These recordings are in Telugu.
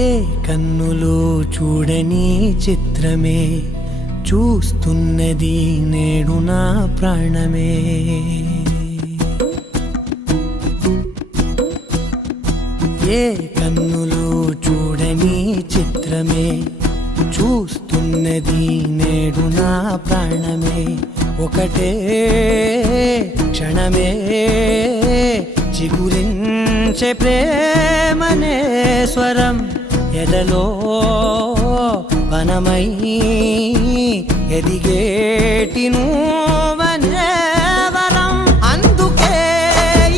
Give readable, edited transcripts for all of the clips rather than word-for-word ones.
ఏ కన్నులో చూడని చిత్రమే చూస్తున్నది నేడు నా ప్రాణమే. ఏ కన్నులో చూడని చిత్రమే చూస్తున్నది నేడు నా ప్రాణమే. ఒకటే క్షణమే చిగురించే ప్రేమనే స్వరం ఎదలో వనమై ఎదిగేటి నువ్వనే వరం. అందుకే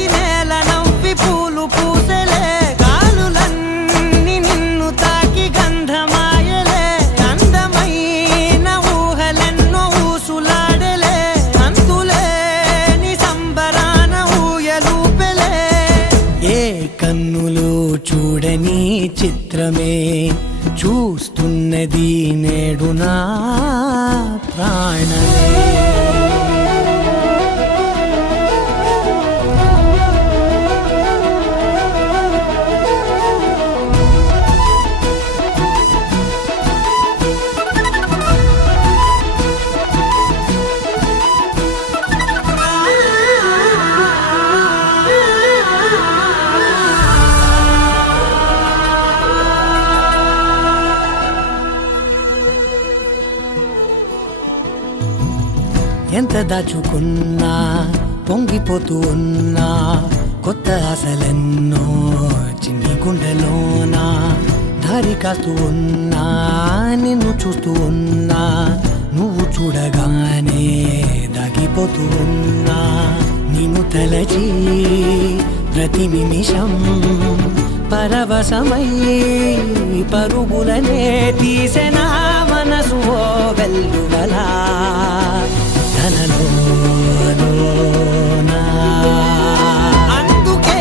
ఈ నేల నవ్వి పూలు పూసలే, గాలులన్నీ నిన్ను తాకి గంధమాయలే. అందమైన ఊహలెన్నో ఊసులాడలే, అంతులేని సంబరాన ఊయలూపెలే. ఏ కన్నులో చూడని చిత్రమే చూస్తున్నది నేడు నా ప్రాణమే. ఎంత దాచుకున్నా పొంగిపోతూ ఉన్నా, కొత్త ఆశలెన్నో చిన్ని గుండెలోనా దారి కాస్తూ ఉన్నా. నిన్ను చూస్తూ ఉన్నా, నువ్వు చూడగానే దాగిపోతూ ఉన్నా. నిన్ను తలచి ప్రతి నిమిషం పరవశమై పరుగులనే తీసెనా మనసు ఓ వెల్లువలా. అందుకే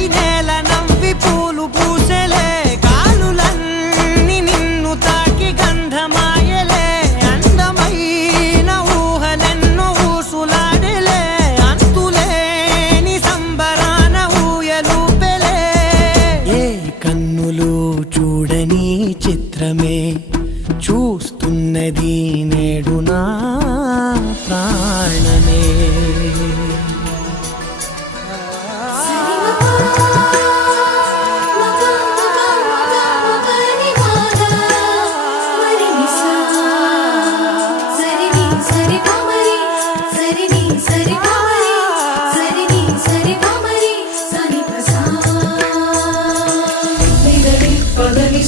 ఈ నేల నవ్వి పూలు పూసలే, గాలులన్నీ నిన్ను తాకి గంధమాయలే. అందమైన ఊహలెన్నో ఊసులాడలే, అంతులేని సంబరాన ఊయలూపెలే. ఏ కన్నులు చూడని చిత్రమే చూస్తున్నది నేడు నా ప్రాణమే.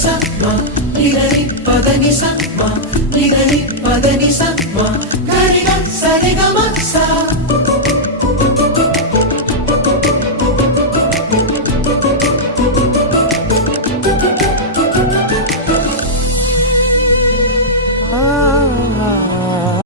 Sa